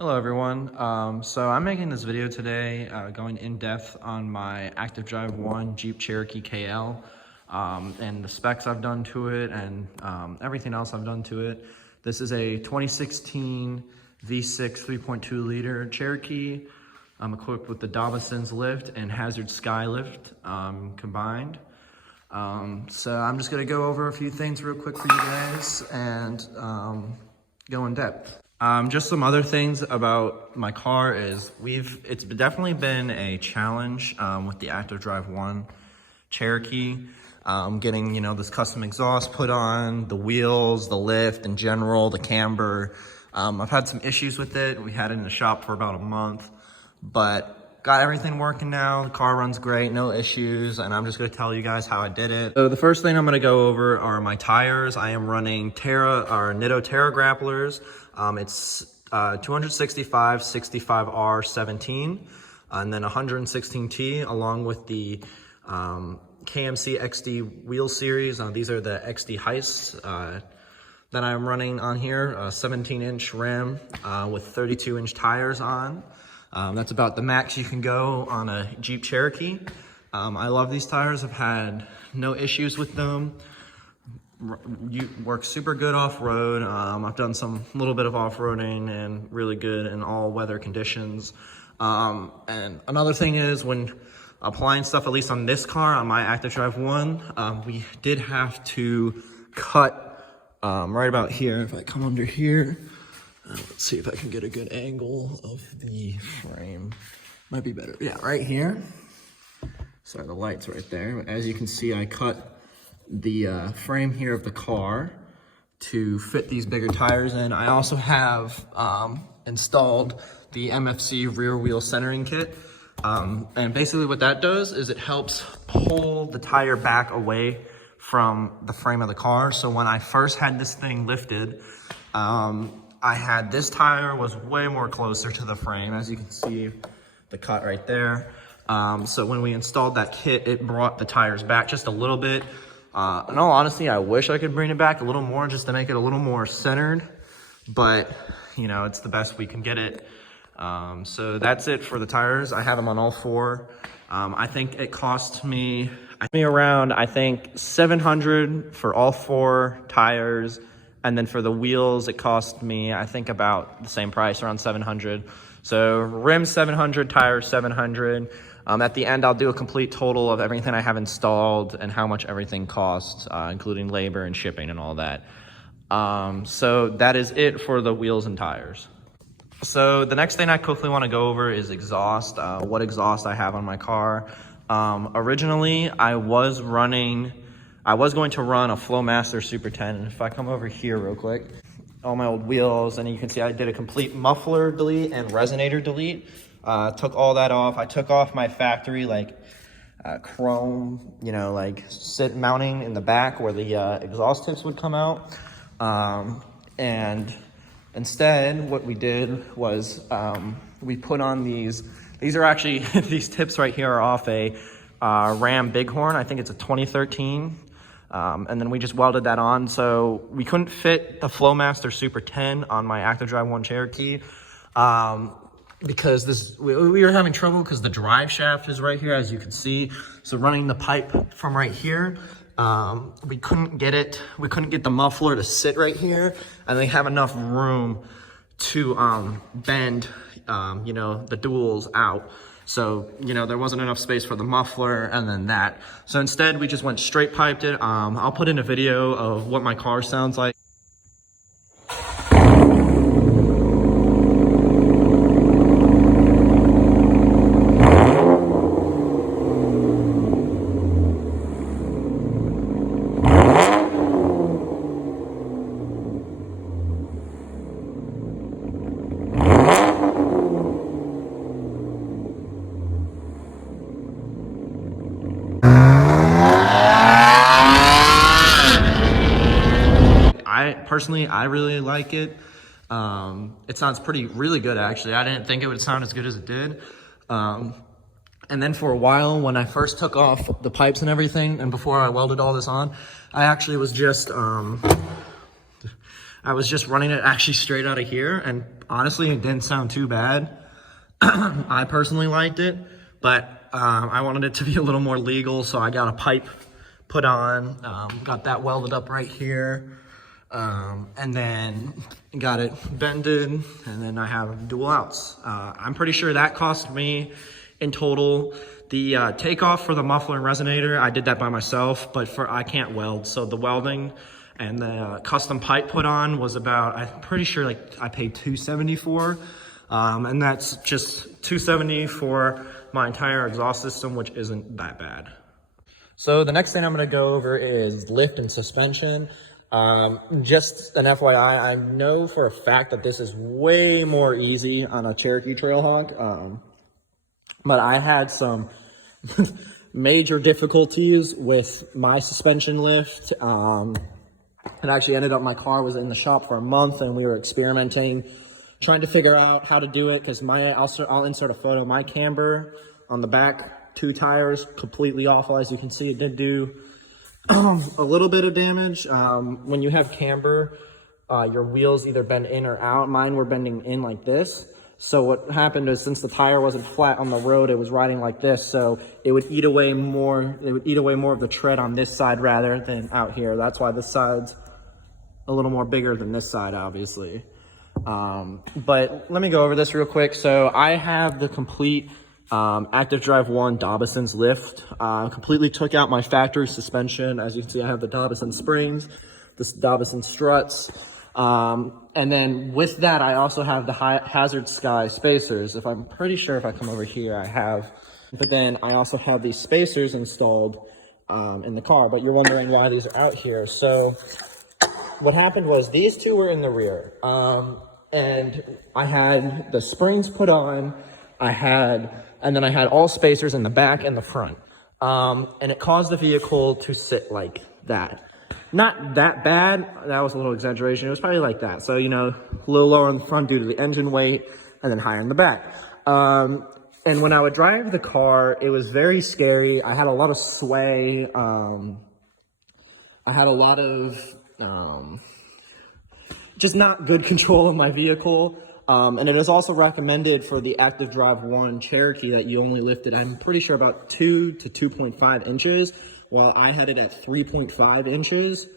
Hello everyone. So I'm making this video today going in depth on my Active Drive 1 Jeep Cherokee KL and the specs I've done to it and everything else I've done to it. This is a 2016 V6 3.2 liter Cherokee. I'm equipped with the Davison's lift and Hazard Sky lift combined. So I'm just gonna go over a few things real quick for you guys and go in depth. Just some other things about my car is it's definitely been a challenge with the Active Drive 1 Cherokee. Getting, this custom exhaust put on, the wheels, the lift in general, the camber. I've had some issues with it. We had it in the shop for about a month, but got everything working now. The car runs great, no issues, and I'm just gonna tell you guys how I did it. So the first thing I'm gonna go over are my tires. I am running Nitto Terra grapplers. It's 265 65R 17 and then 116T along with the KMC XD wheel series. These are the XD heists that I'm running on here, a 17-inch rim with 32-inch tires on. That's about the max you can go on a Jeep Cherokee. I love these tires. I've had no issues with them. You work super good off-road. I've done some little bit of off-roading and really good in all weather conditions. And another thing is when applying stuff, at least on this car, on my Active Drive 1, we did have to cut right about here. If I come under here, let's see if I can get a good angle of the frame. Might be better. Yeah, right here. Sorry, the light's right there. As you can see, I cut the frame here of the car to fit these bigger tires in. I also have installed the MFC rear wheel centering kit. And basically what that does is it helps pull the tire back away from the frame of the car. So when I first had this thing lifted, I had this tire was way more closer to the frame. As you can see, the cut right there. So when we installed that kit, it brought the tires back just a little bit. In all honesty, I wish I could bring it back a little more just to make it a little more centered, but it's the best we can get it. So that's it for the tires. I have them on all four. I think it cost me around, I think $700 for all four tires. And then for the wheels, it cost me, I think about the same price, around $700. So rims $700, tires $700. At the end, I'll do a complete total of everything I have installed and how much everything costs, including labor and shipping and all that. So that is it for the wheels and tires. So the next thing I quickly want to go over is exhaust, what exhaust I have on my car. Originally, I was going to run a Flowmaster Super 10. And if I come over here real quick, all my old wheels, and you can see I did a complete muffler delete and resonator delete. Took all that off. I took off my factory chrome, sit mounting in the back where the exhaust tips would come out. And instead what we did was we put on these are actually, these tips right here are off a Ram Bighorn. I think it's a 2013. And then we just welded that on. So we couldn't fit the Flowmaster Super 10 on my Active Drive 1 Cherokee. Because we were having trouble because the drive shaft is right here, as you can see. So running the pipe from right here, we couldn't get the muffler to sit right here, and they have enough room to bend, the duals out. So, there wasn't enough space for the muffler and then that. So instead, we just went straight piped it. I'll put in a video of what my car sounds like. Personally, I really like it. It sounds really good, actually. I didn't think it would sound as good as it did. And then for a while, when I first took off the pipes and everything, and before I welded all this on, I actually was just I was just running it actually straight out of here, and honestly, it didn't sound too bad. I personally liked it, but I wanted it to be a little more legal, so I got a pipe put on, got that welded up right here, and then got it bended, and then I have dual outs. I'm pretty sure that cost me in total. The takeoff for the muffler and resonator, I did that by myself, but I can't weld, so the welding and the custom pipe put on was about, I'm pretty sure like I paid $270 for, and that's just $270 for my entire exhaust system, which isn't that bad. So the next thing I'm gonna go over is lift and suspension. Just an FYI, I know for a fact that this is way more easy on a Cherokee Trailhawk, but I had some major difficulties with my suspension lift. It actually ended up, my car was in the shop for a month and we were experimenting, trying to figure out how to do it, because I'll insert a photo. My camber on the back 2 tires completely awful. As you can see, it did do a little bit of damage. When you have camber, your wheels either bend in or out. Mine were bending in like this. So what happened is, since the tire wasn't flat on the road, it was riding like this, so it would eat away more. It would eat away more of the tread on this side rather than out here. That's why this side's a little more bigger than this side, obviously. But let me go over this real quick. So I have the complete Active Drive 1 Dobson's lift. Completely took out my factory suspension. As you can see, I have the Dobson springs, the Dobson struts. And then with that, I also have the Hazard Sky spacers. I'm pretty sure if I come over here, I have. But then I also have these spacers installed in the car. But you're wondering why these are out here. So what happened was, these two were in the rear. And I had the springs put on. And then I had all spacers in the back and the front. And it caused the vehicle to sit like that. Not that bad, that was a little exaggeration. It was probably like that. So, you know, a little lower in the front due to the engine weight, and then higher in the back. And when I would drive the car, it was very scary. I had a lot of sway. I had a lot of just not good control of my vehicle. And it is also recommended for the Active Drive 1 Cherokee that you only lift it, I'm pretty sure, about 2 to 2.5 inches, while I had it at 3.5 inches.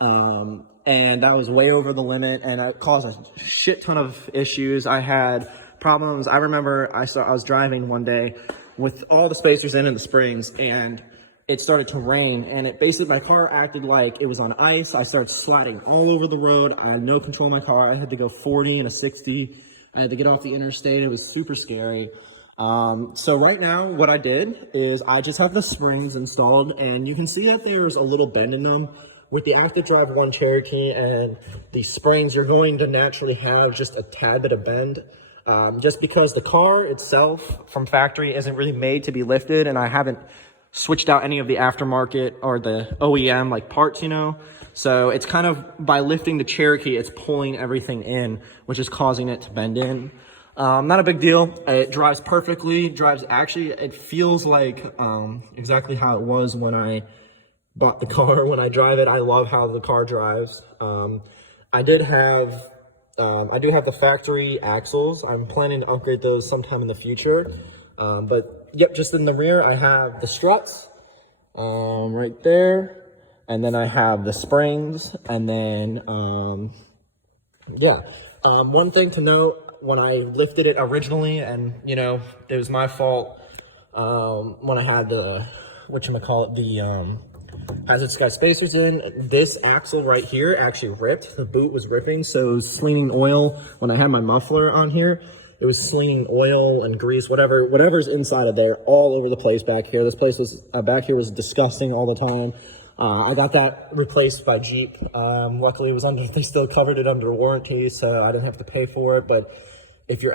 And that was way over the limit, and it caused a shit ton of issues. I had problems. I remember I was driving one day with all the spacers in and the springs, and it started to rain, and it basically, my car acted like it was on ice. I started sliding all over the road. I had no control of my car. I had to go 40 and a 60. I had to get off the interstate. It was super scary. So right now, what I did is I just have the springs installed, and you can see that there's a little bend in them. With the Active Drive 1 Cherokee and the springs, you're going to naturally have just a tad bit of bend. Just because the car itself from factory isn't really made to be lifted, and I haven't switched out any of the aftermarket or the OEM like parts, you know. So it's kind of, by lifting the Cherokee, it's pulling everything in, which is causing it to bend in. Not a big deal. It drives perfectly. Actually, it feels like exactly how it was when I bought the car. When I drive it, I love how the car drives. I do have the factory axles. I'm planning to upgrade those sometime in the future. But yep, just in the rear, I have the struts right there. And then I have the springs. And then, one thing to note, when I lifted it originally, and, you know, it was my fault when I had the, the Hazard Sky spacers in, this axle right here actually ripped. The boot was ripping, so it was slinging oil. When I had my muffler on here, it was slinging oil and grease, whatever's inside of there, all over the place back here. This place was, back here was disgusting all the time. I got that replaced by Jeep. Luckily, they still covered it under warranty, so I didn't have to pay for it. But if your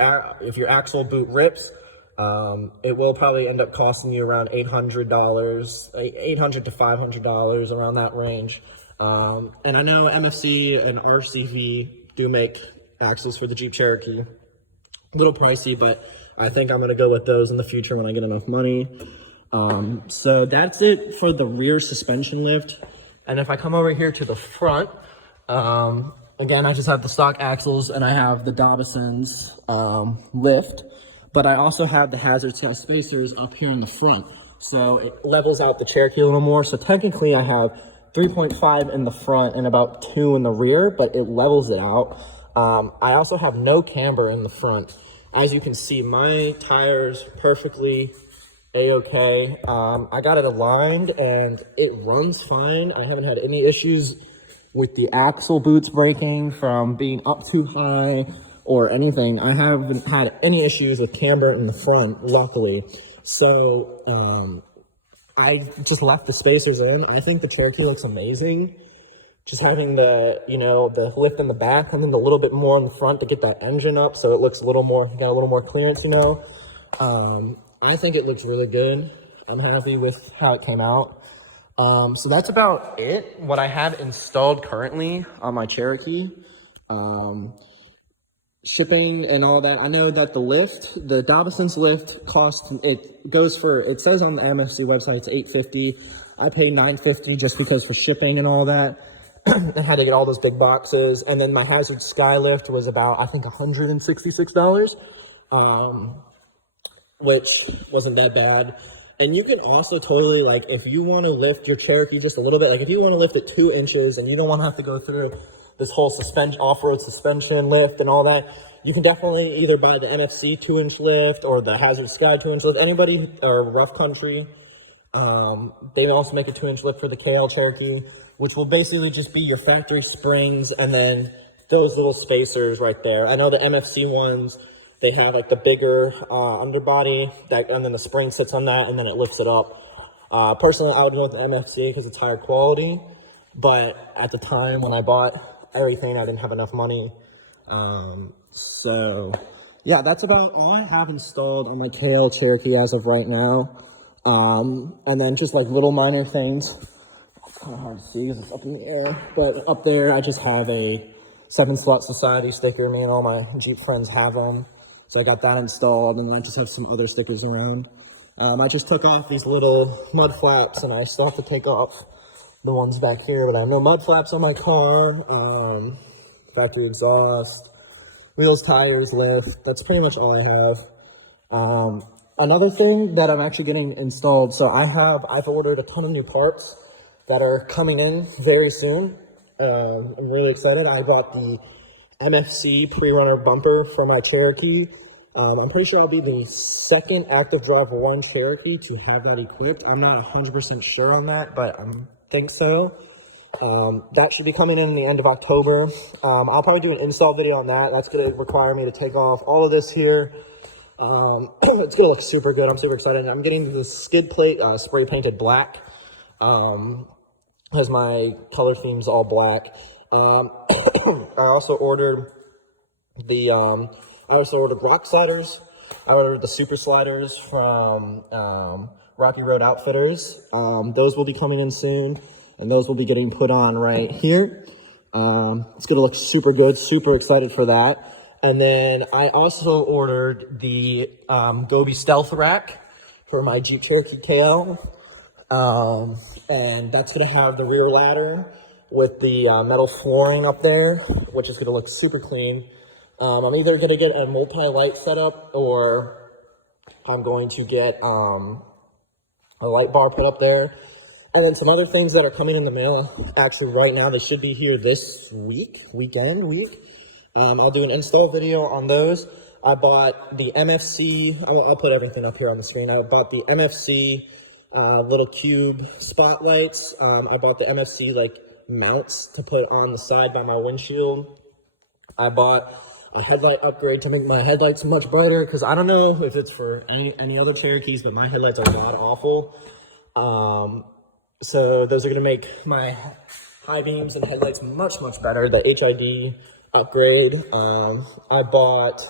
axle boot rips, it will probably end up costing you around $800 to $500, around that range. And I know MFC and RCV do make axles for the Jeep Cherokee. A little pricey, but I think I'm going to go with those in the future when I get enough money. So that's it for the rear suspension lift. And if I come over here to the front, Again, I just have the stock axles and I have the Dobson's lift, but I also have the hazard spacers up here in the front. So it levels out the Cherokee a little more. So technically I have 3.5 in the front and about 2 in the rear, but it levels it out. I also have no camber in the front. As you can see, my tires perfectly a-okay. I got it aligned and it runs fine. I haven't had any issues with the axle boots breaking from being up too high or anything. I haven't had any issues with camber in the front, luckily. So I just left the spacers in. I think the Cherokee looks amazing. Just having the, you know, the lift in the back and then the little bit more in the front to get that engine up so it looks a little more, got a little more clearance, you know. I think it looks really good. I'm happy with how it came out. So that's about it, what I have installed currently on my Cherokee. Shipping and all that. I know that the lift, the Dobson's lift costs, it goes for, it says on the MFC website it's $850. I paid $950 just because for shipping and all that. And had to get all those big boxes. And then my Hazard Skylift was about, I think, $166, which wasn't that bad. And you can also totally, like, if you want to lift your Cherokee just a little bit, like if you want to lift it 2 inches and you don't want to have to go through this whole off-road suspension lift and all that, you can definitely either buy the MFC 2-inch lift or the Hazard Sky 2-inch lift. Anybody, or Rough Country, they also make a 2-inch lift for the KL Cherokee, which will basically just be your factory springs and then those little spacers right there. I know the MFC ones, they have like the bigger underbody, that, and then the spring sits on that and then it lifts it up. Personally, I would go with the MFC because it's higher quality, but at the time when I bought everything, I didn't have enough money. So yeah, that's about all I have installed on my KL Cherokee as of right now. And then just like little minor things. Kind of hard to see because it's up in the air, but up there I just have a 7-slot Society sticker. Me and all my Jeep friends have them, so I got that installed, and then I just have some other stickers around. I just took off these little mud flaps, and I still have to take off the ones back here, but I have no mud flaps on my car. Factory exhaust, wheels, tires, lift. That's pretty much all I have. Another thing that I'm actually getting installed, so I've ordered a ton of new parts that are coming in very soon. I'm really excited. I bought the MFC pre-runner bumper for my Cherokee. I'm pretty sure I'll be the second Active Drive 1 Cherokee to have that equipped. I'm not 100% sure on that, but I think so. That should be coming in the end of October. I'll probably do an install video on that. That's going to require me to take off all of this here. It's going to look super good. I'm super excited. I'm getting the skid plate spray painted black. As my color theme's all black. I also ordered rock sliders. I ordered the super sliders from Rocky Road Outfitters. Those will be coming in soon, and those will be getting put on right here. It's gonna look super good. Super excited for that. And then I also ordered the Gobi Stealth Rack for my Jeep Cherokee KL. And that's going to have the rear ladder with the metal flooring up there, which is going to look super clean. I'm either going to get a multi-light setup or I'm going to get a light bar put up there. And then some other things that are coming in the mail. Actually, right now, they should be here this week. I'll do an install video on those. I bought the MFC. I'll put everything up here on the screen. I bought the MFC little cube spotlights. I bought the MFC like mounts to put on the side by my windshield. I bought a headlight upgrade to make my headlights much brighter because I don't know if it's for any other Cherokees, but my headlights are god awful. So those are going to make my high beams and headlights much better. The HID upgrade. I bought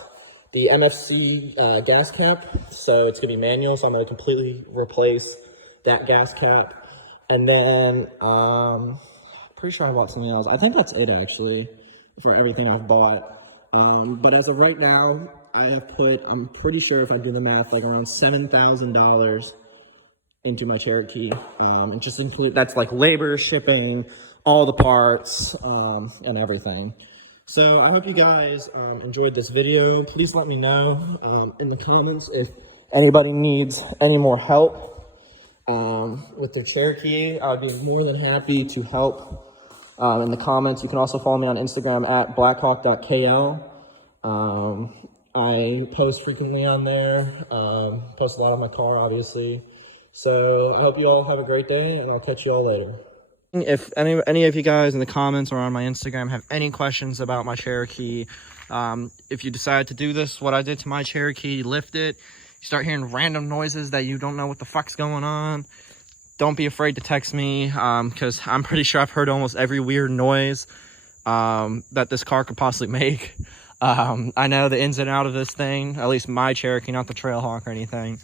the MFC gas cap, so it's going to be manual, so I'm going to completely replace that gas cap. And then pretty sure I bought something else. I think that's it actually for everything I've bought. But as of right now, I have put, I'm pretty sure if I do the math, like around $7,000 into my Cherokee. And just include, that's like labor, shipping, all the parts, and everything. So I hope you guys enjoyed this video. Please let me know in the comments if anybody needs any more help with their Cherokee. I'd be more than happy to help in the comments. You can also follow me on Instagram at blackhawk.kl. I post frequently on there, post a lot on my car, obviously. So I hope you all have a great day, and I'll catch you all later. If any of you guys in the comments or on my Instagram have any questions about my Cherokee, if you decide to do this, what I did to my Cherokee, you lift it, you start hearing random noises that you don't know what the fuck's going on, don't be afraid to text me, because I'm pretty sure I've heard almost every weird noise that this car could possibly make. I know the ins and out of this thing, at least my Cherokee, not the Trailhawk or anything.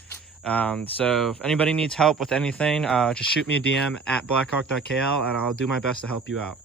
So if anybody needs help with anything, just shoot me a DM at blackhawk.kl and I'll do my best to help you out.